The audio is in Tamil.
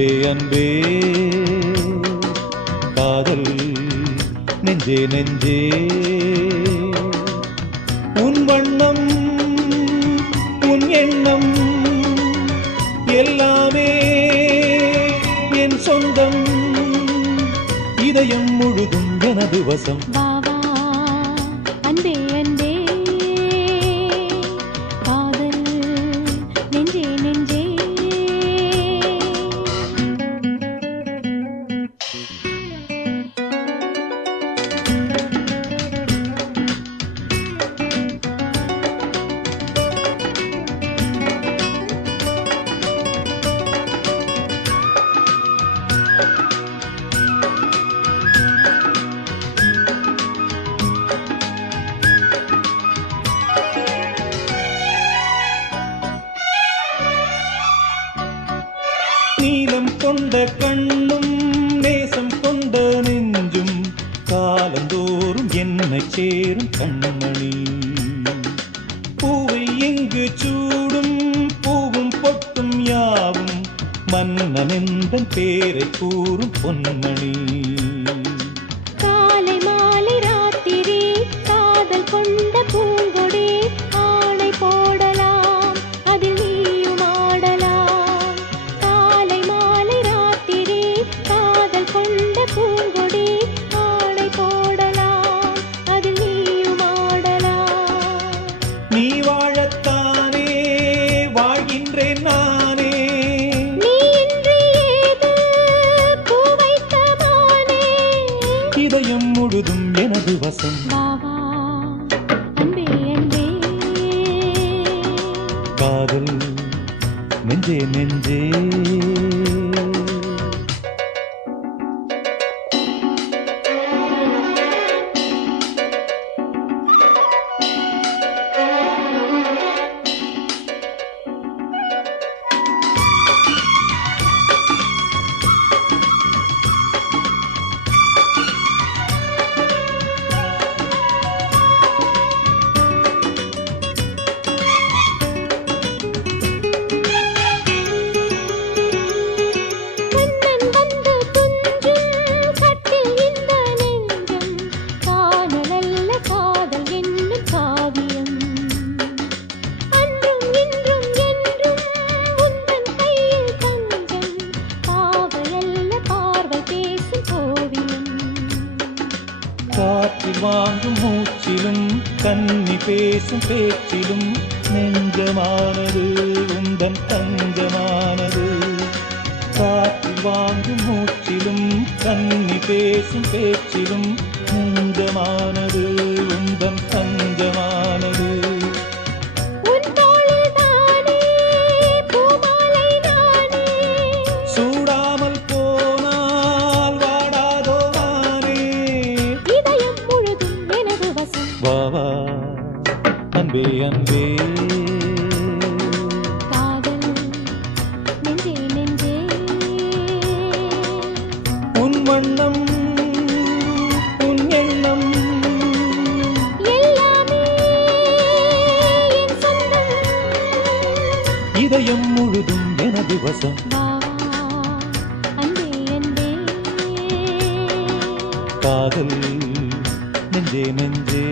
அன்பே அன்பே காதல் நெஞ்சே நெஞ்சே உன் வண்ணம் உன் எண்ணம் எல்லாமே என் சொந்தம் இதயம் முழுதும் எனது வசம் அன்பே அன்பே காதல் நெஞ்சே நெஞ்சே நீலம் கொண்ட கண்ணும் நேசம் கொண்ட நெஞ்சும் காலந்தோறும் என்னை சேரும் கண்மணி பூவை எங்கு சூடும் பூவும் பொட்டும் யாவும் மன்னன் எந்தன் பேரை கூறும் பொன்மணி காலை மாலை ராத்திரி காதல் கொண்ட பூங்கொடி ஆணை போடலாம் அதில் நீயும் ஆடலாம் காலை மாலை ராத்திரி காதல் கொண்ட பூங்கொடி ஆணை போடலாம் அதில் நீயும் ஆடலாம் நீ வாழத்தானே வாழ்கின்றேன் நானே நீ இன்றி ஏது பூ வைத்த மானே இதயம் முழுதும் எனது வசம் வாவா அன்பே அன்பே காதல் நெஞ்சே நெஞ்சே கண்ணன் வந்து துஞ்சும் கட்டில் இந்த நெஞ்சம் காணலல்ல காதல் என்னும் காவியம் அன்றும் இன்றும் என்றும் உந்தன் கையில் தஞ்சம் காவலல்ல பார்வை பேசும் ஓவியம் காற்றில் வாங்கும் மூச்சிலும் கன்னி பேசும் பேச்சிலும் நெஞ்சமானது உந்தன் தஞ்சமானது காற்றில் வாங்கும் மூச்சிலும் கன்னி பேசும் பேச்சிலும் நெஞ்சமானது உந்தன் தஞ்சமானது உன் தோளில் தானே பூமாலை நானே சூடாமல் போனால் வாடாதோ நானே இதயம் முழுதும் எனது வசம் வாவா அன்பே அன்பே காதல் நெஞ்சே நெஞ்சே உன் வண்ணம் உன் எண்ணம் எல்லாமே என் சொந்தம் இதயம் முழுதும் எனது வசம் வாவா அன்பே அன்பே காதல் நெஞ்சே நெஞ்சே